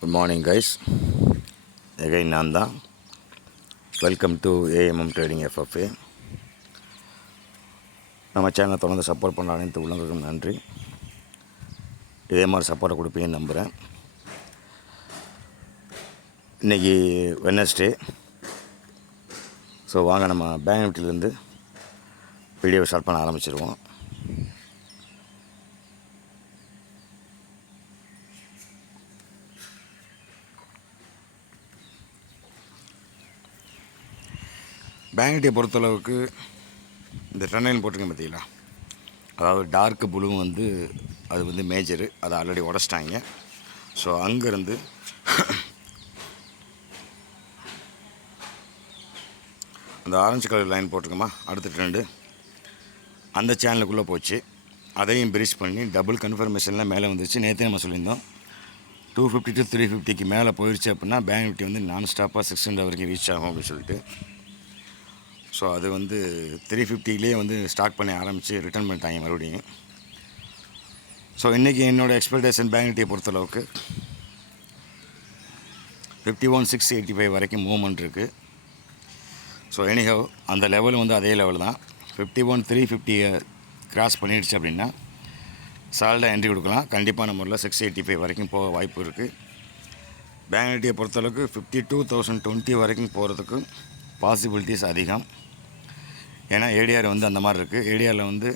Good morning guys எகை நான் தான் welcome to AMM trading FFA நம்ம சேனலை தொடர்ந்து சப்போர்ட் பண்ண அனைத்து உள்ளவங்களுக்கும் நன்றி. இதே மாதிரி சப்போர்ட்டை கொடுப்பீங்கன்னு நம்புகிறேன் இன்றைக்கி வெனஸ்டே ஸோ வாங்க நம்ம பேங்க் நிஃப்டிலேருந்து வீடியோ ஸ்டார்ட் பண்ண ஆரம்பிச்சிருவோம். பேங்க் பொறுத்தளவுக்கு இந்த டன்னல் போட்டிருக்கேன் பார்த்தீங்களா? அதாவது டார்க் ப்ளூ வந்து அது வந்து மேஜரு. அதை ஆல்ரெடி உடச்சிட்டாங்க. ஸோ அங்கேருந்து அந்த ஆரஞ்சு கலர் லைன் போட்டிருக்கோமா? அடுத்த ட்ரெண்டு அந்த சேனலுக்குள்ளே போச்சு. அதையும் பிரிச் பண்ணி டபுள் கன்ஃபர்மேஷன்லாம் மேலே வந்துருச்சு. நேற்றே நம்ம சொல்லியிருந்தோம். டூ ஃபிஃப்டி டு த்ரீ ஃபிஃப்டிக்கு மேலே போயிடுச்சு அப்படின்னா பேங்க் நிஃப்டி வந்து நான் ஸ்டாப்பாக சிக்ஸ் ஹண்ட்ரட் வரைக்கும் ரீச் ஆகும் அப்படின்னு சொல்லிட்டு. ஸோ அது வந்து த்ரீ ஃபிஃப்டிலேயே வந்து ஸ்டார்ட் பண்ணி ஆரம்பித்து ரிட்டர்ன் பண்ணிட்டாங்க மறுபடியும். ஸோ இன்றைக்கி என்னோடய எக்ஸ்பெக்டேஷன் பேங்க் நிஃப்டியை பொறுத்தளவுக்கு fifty one six eighty five வரைக்கும் மூவ்மெண்ட் இருக்குது ஸோ எனிஹவ் அந்த லெவல் வந்து அதே லெவல் தான். ஃபிஃப்டி ஒன் த்ரீ ஃபிஃப்டியை கிராஸ் பண்ணிடுச்சு அப்படின்னா சால்டாக என்ட்ரி கொடுக்கலாம். கண்டிப்பான முறையில் சிக்ஸ் எயிட்டி ஃபைவ் வரைக்கும் போக வாய்ப்பு இருக்குது பேங்க் நிஃப்டியை பொறுத்தளவுக்கு ஃபிஃப்டி டூ தௌசண்ட் டுவெண்ட்டி வரைக்கும் போகிறதுக்கு பாசிபிலிட்டிஸ் அதிகம். ஏன்னா ஏடிஆர் வந்து அந்த மாதிரி இருக்குது ஏடிஆரில் வந்து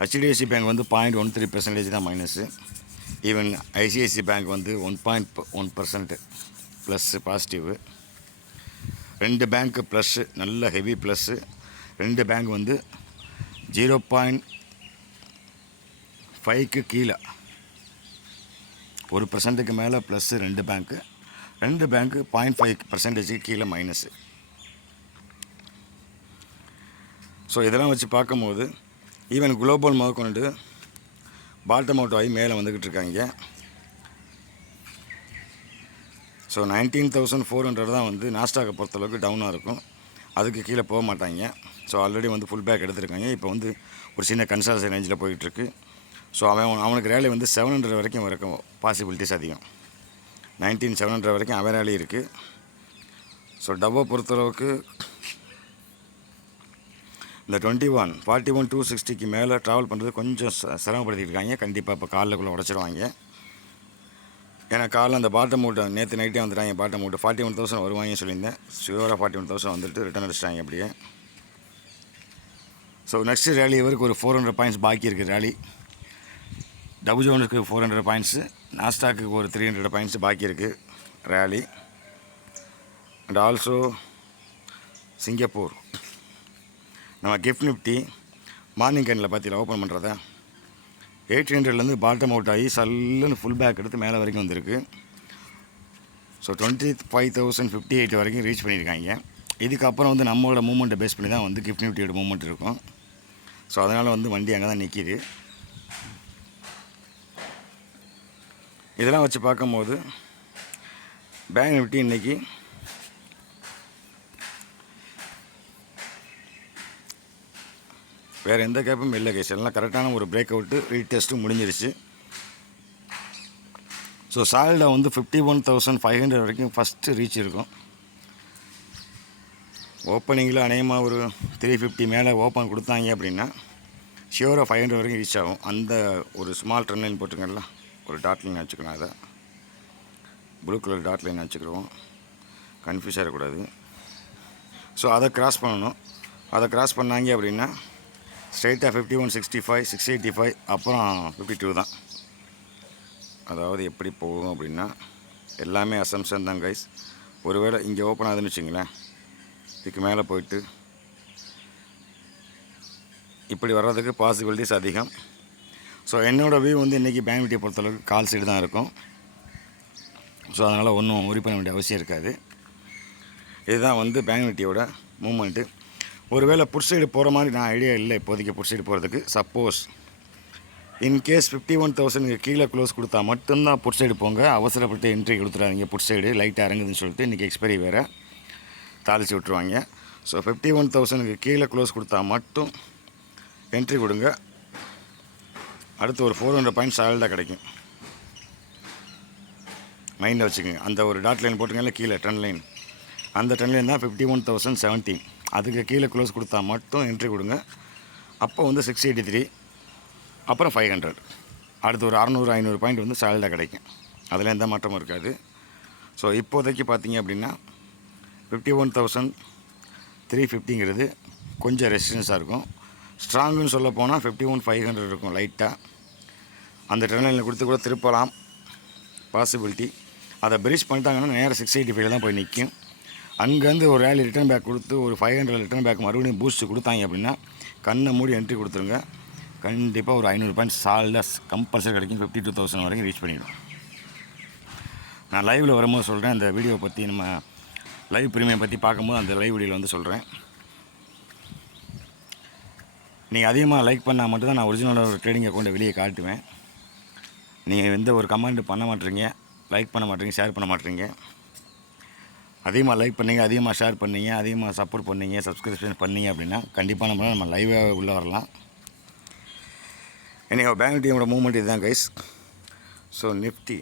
ஹெச்டிஎஃப்சி பேங்க் வந்து பாயிண்ட் ஒன் த்ரீ பர்சன்டேஜ் தான் மைனஸு ஈவன் ஐசிஐசி பேங்க் வந்து one point one percent plus positive ரெண்டு பேங்க்கு ப்ளஸ்ஸு நல்ல ஹெவி ப்ளஸ்ஸு ரெண்டு பேங்க் வந்து ஜீரோ பாயிண்ட் ஃபைவ்க்கு கீழே. ஒரு பர்சன்ட்டுக்கு மேலே ப்ளஸ்ஸு ரெண்டு பேங்க்கு ரெண்டு பேங்க்கு பாயிண்ட் ஃபைவ் பர்சன்டேஜுக்கு கீழே மைனஸு ஸோ இதெல்லாம் வச்சு பார்க்கும்போது ஈவன் குளோபல் முதற்கொண்டு பாட்டம் அவுட் ஆகி மேலே வந்துக்கிட்டு இருக்காங்க. So nineteen thousand four hundred தான் வந்து நாஸ்டாக்கை பொறுத்தளவுக்கு டவுனாக இருக்கும். அதுக்கு கீழே போக மாட்டாங்க. ஸோ ஆல்ரெடி வந்து ஃபுல் பேக் எடுத்திருக்காங்க. இப்போ வந்து ஒரு சின்ன கன்சால்சன் ரேஞ்சில் போயிட்டுருக்கு ஸோ அவன் அவனுக்கு ரேலி வந்து செவன் ஹண்ட்ரட் வரைக்கும் வரைக்கும் பாசிபிலிட்டிஸ் அதிகம். நைன்டீன் செவன் ஹண்ட்ரட் வரைக்கும் அவன் ரேலி இருக்குது ஸோ டப்பை பொறுத்தளவுக்கு இந்த twenty one forty one two சிக்ஸ்டிக்கு மேலே ட்ராவல் பண்ணுறது கொஞ்சம் ச- சிரமப்படுத்திட்டு இருக்காங்க. கண்டிப்பாக இப்போ காலில்குள்ளே உடச்சிருவாங்க. ஏன்னா காலைல அந்த பாட்டம் மூட்டை நேற்று நைட்டே வந்துட்டாங்க பாட்டம் மூட்டை ஃபார்ட்டி ஒன் தௌசண்ட் வருவாங்கன்னு சொல்லியிருந்தேன். ஷுவராக ஃபார்ட்டி ஒன் தௌசண்ட் வந்துட்டு ரிட்டர்ன் அடிச்சிட்டாங்க அப்படியே. ஸோ நெக்ஸ்ட் ரேலி இவருக்கு ஒரு ஃபோர் ஹண்ட்ரட் பாயிண்ட்ஸ் பாக்கி இருக்குது ரேலி டபுள் ஜோனுக்கு ஃபோர் ஹண்ட்ரட் பாயிண்ட்ஸு நாஸ்டாக்கு ஒரு த்ரீ ஹண்ட்ரட் பாயிண்ட்ஸ் பாக்கி இருக்குது ரேலி அண்ட் ஆல்சோ சிங்கப்பூர். நம்ம கிஃப்ட் நிஃப்டி மார்னிங் கேனில் பார்த்தீங்களா ஓப்பன் பண்ணுறதா எயிட் ஹண்ட்ரட்லேருந்து பாட்டம் அவுட் ஆகி சல்லுன்னு ஃபுல் பேக் எடுத்து மேலே வரைக்கும் வந்திருக்கு. So twenty five thousand fifty eight வரைக்கும் ரீச் பண்ணியிருக்காங்க. இதுக்கப்புறம் வந்து நம்மளோட மூமெண்ட்டை பேஸ் பண்ணி தான் வந்து கிஃப்ட் நிஃப்டியோட மூமெண்ட் இருக்கும். ஸோ அதனால் வந்து வண்டி அங்கே தான் நிற்கிது இதெல்லாம் வச்சு பார்க்கும்போது பேங்க் நிஃப்டி இன்றைக்கி வேறு எந்த கேப்பும் இல்லை கேஸ் எல்லாம் கரெக்டான ஒரு பிரேக் அவுட்டு ரீடெஸ்ட்டும் முடிஞ்சிருச்சு. ஸோ சால்டாக வந்து fifty one thousand five hundred வரைக்கும் ஃபஸ்ட்டு ரீச் இருக்கும். ஓப்பனிங்கில் அநேகமாக ஒரு த்ரீ ஃபிஃப்டி மேலே ஓப்பன் கொடுத்தாங்க அப்படின்னா ஷியோராக ஃபைவ் ஹண்ட்ரட் வரைக்கும் ரீச் ஆகும். அந்த ஒரு ஸ்மால் ட்ரெண்ட் லைன் போட்டுருங்கல்ல ஒரு டாட் லைன் வச்சுக்கலாம் அதை. ப்ளூ கலர் டாட் லைன் வச்சுக்கிறோம். கன்ஃபியூஸ் ஆகிடக்கூடாது ஸோ அதை கிராஸ் பண்ணணும். அதை கிராஸ் பண்ணாங்க அப்படின்னா ஸ்ட்ரைட்டாக fifty one sixty five six eighty five அப்புறம் ஃபிஃப்டி டூ தான். அதாவது எப்படி போகும் அப்படின்னா எல்லாமே அசம்ஷன் தான் கைஸ் ஒருவேளை இங்கே ஓப்பன் ஆகுதுன்னு வச்சுங்களேன் இதுக்கு மேலே போயிட்டு இப்படி வர்றதுக்கு பாசிபிலிட்டிஸ் அதிகம். ஸோ என்னோடய வியூ வந்து இன்றைக்கி பேங்க் நிஃப்டியை பொறுத்தளவுக்கு கால் சைடு தான் இருக்கும். ஸோ அதனால் ஒன்றும் ஒரி பண்ண வேண்டிய அவசியம் இருக்காது. இதுதான் வந்து பேங்க் நிஃப்டியோட மூமெண்ட்டு ஒருவேளை புட் சைடு போகிற மாதிரி நான் ஐடியா இல்லை இப்போதைக்கு புட் சைடு போகிறதுக்கு suppose in case fifty one thousand கீழே க்ளோஸ் கொடுத்தா மட்டும்தான் புட் சைடு போங்க. அவசரப்பட்டு என்ட்ரி கொடுத்துறாதீங்க புட் சைடு லைட்டாக இறங்குதுன்னு சொல்லிட்டு இன்றைக்கி எக்ஸ்பைரி வேறு. தாளித்து விட்ருவாங்க ஸோ ஃபிஃப்டி ஒன் தௌசண்ட்க்கு கீழே க்ளோஸ் கொடுத்தா மட்டும் என்ட்ரி கொடுங்க. அடுத்து ஒரு ஃபோர் ஹண்ட்ரட் பாயிண்ட் சாலிடாக கிடைக்கும். மைண்டில் வச்சுக்கோங்க. அந்த ஒரு டாட் லைன் போட்டுங்கல்ல கீழே டென் லைன் அந்த டென் லைன் தான் ஃபிஃப்டி ஒன் தௌசண்ட் செவன்டீன் அதுக்கு கீழே க்ளோஸ் கொடுத்தா மட்டும் என்ட்ரி கொடுங்க. அப்போ வந்து சிக்ஸ் எயிட்டி த்ரீ அப்புறம் ஃபைவ் ஹண்ட்ரட் அடுத்து ஒரு அறநூறு ஐநூறு பாயிண்ட் வந்து சாலிடாக கிடைக்கும். அதில் எந்த மாற்றமும் இருக்காது. ஸோ இப்போதைக்கு பார்த்தீங்க அப்படின்னா ஃபிஃப்டி ஒன் தௌசண்ட் த்ரீ ஃபிஃப்டிங்கிறது கொஞ்சம் ரெசிஸ்டன்ஸாக இருக்கும். ஸ்ட்ராங்குன்னு சொல்ல போனால் ஃபிஃப்டி ஒன் ஃபைவ் ஹண்ட்ரட் இருக்கும் லைட்டாக அந்த ட்ரெயினில் கொடுத்து கூட திருப்பலாம். பாசிபிலிட்டி அதை பிரிட்ஜ் பண்ணிட்டாங்கன்னா நேராக சிக்ஸ் எயிட்டி ஃபைவ் தான் போய் நிற்கும் அங்கேருந்து ஒரு ரேலி ரிட்டர்ன் பேக் கொடுத்து ஒரு ஃபைவ் ஹண்ட்ரட் ரிட்டர்ன் பேக் மறுபடியும் பூஸ்ட் கொடுத்தாங்க அப்படின்னா கண்ணை மூடி என்ட்ரி கொடுத்துருங்க. கண்டிப்பாக ஒரு ஐநூறு பாயிண்ட் சாலில் கம்பல்சரி கிடைக்கும். ஃபிஃப்டி டூ தௌசண்ட் வரைக்கும் ரீச் பண்ணிடும். நான் லைவில் வரும்போது சொல்கிறேன் அந்த வீடியோவை பற்றி நம்ம லைவ் ப்ரீமியம் பற்றி பார்க்கும்போது அந்த லைவ் வீடியோவில் வந்து சொல்கிறேன் நீங்கள் அதிகமாக லைக் பண்ணால் மட்டும்தான் நான் ஒரிஜினலோட ஒரு ட்ரேடிங் அக்கௌண்ட்டை வெளியே காட்டுவேன். நீங்கள் எந்த ஒரு கமெண்ட் பண்ண மாட்டீங்க லைக் பண்ண மாட்டீங்க ஷேர் பண்ண மாட்டீங்க. அதிகமாக லைக் பண்ணீங்க அதிகமாக ஷேர் பண்ணீங்க அதிகமாக சப்போர்ட் பண்ணீங்க சப்ஸ்கிரிப்ஷன் பண்ணீங்க அப்படின்னா கண்டிப்பாக நம்ம நம்ம லைவாக உள்ளே வரலாம். இன்றைக்கி பேங்க் டீமோட மூவ்மெண்ட் இதுதான் கைஸ் ஸோ நிஃப்டி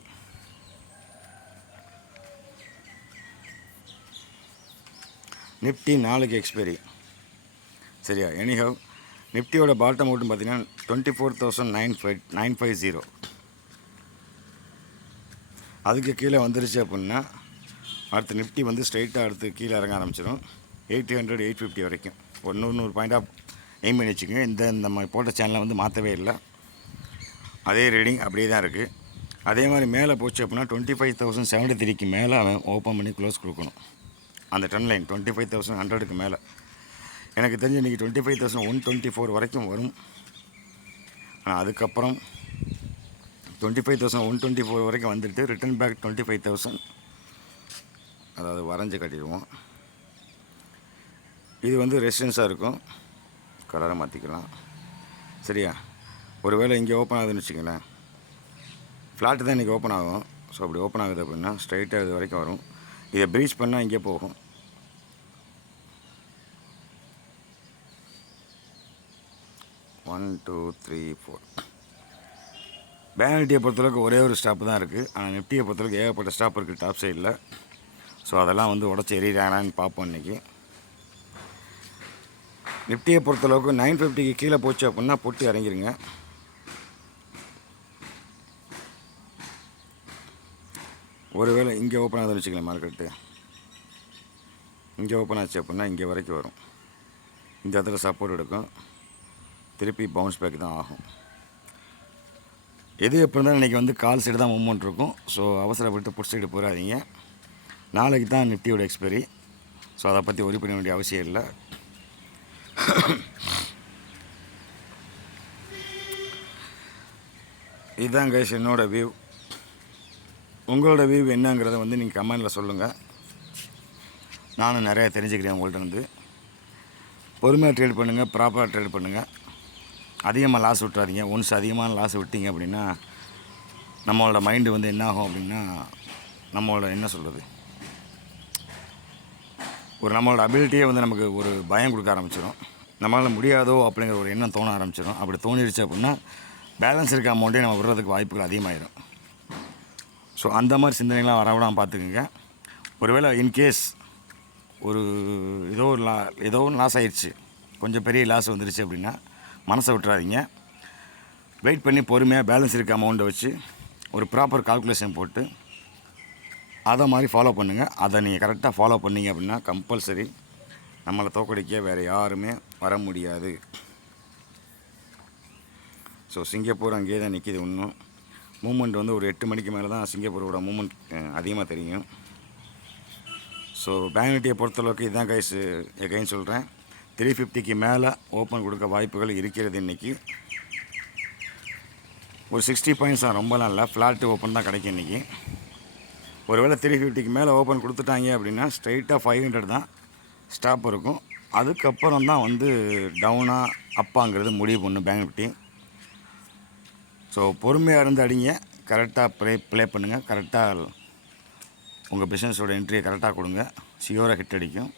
நிஃப்டி நாளைக்கு எக்ஸ்பைரி சரியா? எனிஹவ் நிஃப்டியோட பாட்டம் அவுட்னு பார்த்தீங்கன்னா twenty four thousand nine five nine five zero அதுக்கு கீழே வந்துருச்சு அப்படின்னா அடுத்து நிஃப்டி வந்து ஸ்ட்ரைட்டாக அடுத்து கீழே இறங்க ஆரம்பிச்சிடும். எயிட் ஹண்ட்ரட் எயிட் ஃபிஃப்டி வரைக்கும். ஒரு நூறு நூறு பாயிண்ட்டாக எய்ம் பண்ணி வச்சுக்கோங்க. இந்த இந்த மாதிரி போட்ட சேனலை வந்து மாற்றவே இல்லை. அதே ரீடிங் அப்படியே தான் இருக்குது அதே மாதிரி மேலே போச்சு அப்படின்னா டுவெண்ட்டி ஃபைவ் தௌசண்ட் செவன்ட்டி த்ரீக்கு மேலே அவன் ஓப்பன் பண்ணி க்ளோஸ் கொடுக்கணும். அந்த ten line twenty five thousand ஹண்ட்ரடுக்கு மேலே. எனக்கு தெரிஞ்சு இன்றைக்கி twenty five thousand one twenty four வரைக்கும் வரும். ஆனால் அதுக்கப்புறம் twenty five thousand one twenty four வரைக்கும் வந்துட்டு return back twenty five thousand அதாவது வரைஞ்சி கட்டிடுவோம். இது வந்து ரெசிடென்ஸாக இருக்கும். கலரை மாற்றிக்கலாம் சரியா? ஒருவேளை இங்கே ஓப்பன் ஆகுதுன்னு வச்சுக்கோங்களேன். ஃப்ளாட்டு தான் இன்றைக்கி ஓப்பன் ஆகும். ஸோ அப்படி ஓப்பன் ஆகுது அப்படின்னா ஸ்ட்ரைட்டாக இது வரைக்கும் வரும். இதை ப்ரீச் பண்ணால் இங்கே போகும். One two three four bank நிஃப்டியை பொறுத்தளவுக்கு ஒரே ஒரு ஸ்டாப் தான் இருக்குது ஆனால் நிஃப்டியை பொறுத்தளவுக்கு ஏகப்பட்ட ஸ்டாப் இருக்குது டாப் சைடில் ஸோ அதெல்லாம் வந்து உடச்சி எறிகிறாங்களான்னு பார்ப்போம் இன்றைக்கி நிஃப்டியை பொறுத்தளவுக்கு நைன் ஃபிஃப்டிக்கு கீழே போச்சு அப்படின்னா பொட்டி இறங்கிருங்க. ஒருவேளை இங்கே ஓப்பன் ஆகுதுன்னு வச்சுக்கலாம் மார்க்கெட்டு இங்கே ஓப்பன் ஆச்சு அப்படின்னா இங்கே வரைக்கும் வரும். இந்த இடத்துல சப்போர்ட் எடுக்கும். திருப்பி பவுன்ஸ் பேக் தான் ஆகும். எது எப்படி இருந்தாலும் இன்றைக்கி வந்து கால் சைடு தான் மூமெண்ட் இருக்கும். ஸோ அவசரப்பட்டு புட் சைடு போகாதீங்க நாளைக்கு தான் நிஃப்டியோட எக்ஸ்பைரி ஸோ அதை பற்றி ஒரி பண்ண வேண்டிய அவசியம் இல்லை. இதுதான் கைஸ் என்னோடய வியூ உங்களோட வியூ என்னங்கிறத வந்து நீங்கள் கமெண்டில் சொல்லுங்கள் நானும் நிறையா தெரிஞ்சுக்கிறேன் உங்கள்கிட்ட இருந்து. பொறுமையாக ட்ரேட் பண்ணுங்கள் ப்ராப்பராக ட்ரேட் பண்ணுங்கள் அதிகமாக லாஸ் விட்றாதீங்க ஒன்ஸ் அதிகமான லாஸ் விட்டீங்க அப்படின்னா நம்மளோட மைண்டு வந்து என்ன ஆகும் அப்படின்னா நம்மளோட என்ன சொல்கிறது ஒரு நம்மளோட அபிலிட்டியே வந்து நமக்கு ஒரு பயம் கொடுக்க ஆரம்பிச்சிடும் நம்மளால் முடியாதோ அப்படிங்கிற ஒரு எண்ணம் தோண ஆரம்பிச்சிடும் அப்படி தோணிடுச்சு அப்படின்னா பேலன்ஸ் இருக்க அமௌண்ட்டே நம்ம விடுறதுக்கு வாய்ப்புகள் அதிகமாகிடும் ஸோ அந்த மாதிரி சிந்தனைகள்லாம் வரவிடாமல் பார்த்துக்குங்க. ஒருவேளை இன்கேஸ் ஒரு ஏதோ ஒரு லா ஏதோ ஒன்று லாஸ் ஆயிடுச்சு கொஞ்சம் பெரிய லாஸ் வந்துருச்சு அப்படின்னா மனசை விட்டுறாதீங்க. வெயிட் பண்ணி பொறுமையாக பேலன்ஸ் இருக்க அமௌண்ட்டை வச்சு ஒரு ப்ராப்பர் கால்குலேஷன் போட்டு அதை மாதிரி ஃபாலோ பண்ணுங்கள் அதை நீங்கள் கரெக்டாக ஃபாலோ பண்ணீங்க அப்படின்னா கம்பல்சரி நம்மளை தோக்கடிக்க வேறு யாருமே வர முடியாது. ஸோ சிங்கப்பூர் அங்கேயே தான் நிற்கிது இன்னும். மூமெண்ட் வந்து ஒரு எட்டு மணிக்கு மேலே தான் சிங்கப்பூரோட மூமெண்ட் அதிகமாக தெரியும். ஸோ பேங்க் நிஃப்டியை பொறுத்தளவுக்கு இதுதான் கைஸ் எகைன்னு சொல்கிறேன் த்ரீ ஃபிஃப்டிக்கு மேலே ஓப்பன் கொடுக்க வாய்ப்புகள் இருக்கிறது இன்றைக்கி ஒரு சிக்ஸ்டி பாயிண்ட்ஸ் தான் ரொம்பலாம் இல்லை ஃப்ளாட்டு ஓப்பன் தான் கிடைக்கும் இன்றைக்கி ஒருவேளை த்ரீ ஃபிஃப்டிக்கு மேலே ஓப்பன் கொடுத்துட்டாங்க அப்படின்னா ஸ்ட்ரைட்டாக ஃபைவ் ஹண்ட்ரட் தான் ஸ்டாப் இருக்கும். அதுக்கப்புறம் தான் வந்து டவுனாக அப்பாங்கிறது முடிவு பண்ணும் பேங்க் நிஃப்டி ஸோ பொறுமையாக இருந்து அடிங்க. கரெக்டாக ப்ளே ப்ளே பண்ணுங்கள் கரெக்டாக உங்கள் பிஸ்னஸோட என்ட்ரியை கரெக்டாக கொடுங்க. சியோராக ஹிட் அடிக்கும்.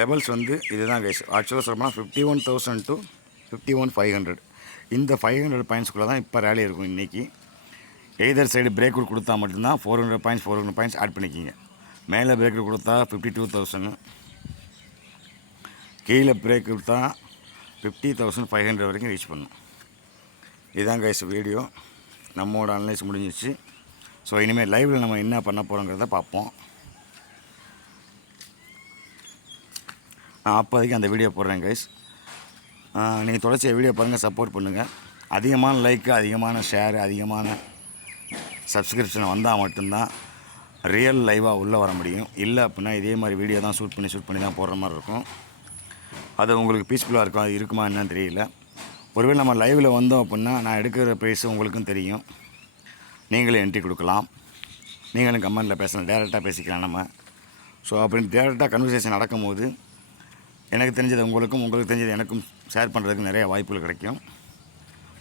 லெவல்ஸ் வந்து இதுதான் கைஸ் ஆக்சுவலாக சொல்லப்போனால் fifty one thousand to fifty one five hundred இந்த ஃபைவ் ஹண்ட்ரட் பாயிண்ட்ஸ்குள்ளே தான் இப்போ ரேலி இருக்கும் இன்றைக்கி எய்தர் சைடு பிரேக் அவுட் கொடுத்தா மட்டும்தான் four hundred points four hundred points add பண்ணிக்கிங்க. மேலே பிரேக் ரூட் கொடுத்தா ஃபிஃப்டி டூ தௌசண்ட் கீழே பிரேக் கொடுத்தா ஃபிஃப்டி தௌசண்ட் ஃபைவ் ஹண்ட்ரட் வரைக்கும் ரீச் பண்ணும். இதுதான் கைஸ் வீடியோ நம்மளோட அனலைஸ் முடிஞ்சிச்சு ஸோ இனிமேல் லைவில் நம்ம என்ன பண்ண போகிறோங்கிறத பார்ப்போம். நான் அப்போதைக்கு அந்த வீடியோ போடுறேன் கைஸ் நீங்கள் தொடர்ச்சியாக வீடியோ பாருங்கள் சப்போர்ட் பண்ணுங்கள் அதிகமான லைக்கு அதிகமான ஷேரு அதிகமான சப்ஸ்கிரிப்ஷன் வந்தால் மட்டும்தான் ரியல் லைவாக உள்ளே வர முடியும். இல்லை அப்படின்னா இதே மாதிரி வீடியோ தான் ஷூட் பண்ணி ஷூட் பண்ணி தான் போடுற மாதிரி இருக்கும். அது உங்களுக்கு பீஸ்ஃபுல்லாக இருக்கும் அது இருக்குமா என்னன்னு தெரியல. ஒருவேளை நம்ம லைவில் வந்தோம் அப்படின்னா நான் எடுக்கிற ப்ரைஸ் உங்களுக்கும் தெரியும். நீங்களும் என்ட்ரி கொடுக்கலாம். நீங்களும் கமெண்ட்டில் பேசலாம் டேரெக்டாக பேசிக்கலாம் நம்ம. ஸோ அப்படி டேரெக்டாக கன்வர்சேஷன் நடக்கும்போது எனக்கு தெரிஞ்சது உங்களுக்கும் உங்களுக்கு தெரிஞ்சது எனக்கும் ஷேர் பண்ணுறதுக்கு நிறைய வாய்ப்புகள் கிடைக்கும்.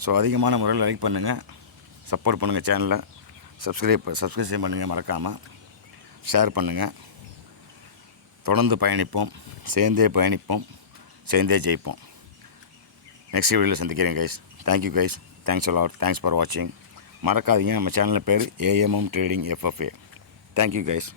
ஸோ அதிகமான முறையில் லைக் பண்ணுங்கள் சப்போர்ட் பண்ணுங்கள் சேனலை சப்ஸ்கிரைப் சப்ஸ்கிரிப்ஷன் பண்ணுங்கள் மறக்காமல் ஷேர் பண்ணுங்கள் தொடர்ந்து பயணிப்போம். சேர்ந்தே பயணிப்போம். சேர்ந்தே ஜெயிப்போம். நெக்ஸ்ட் வீடியோவில் சந்திக்கிறேன் guys thank you guys thanks a lot thanks for வாட்சிங் மறக்காதீங்க. நம்ம சேனலில் பேர் AMM trading FFA thank you guys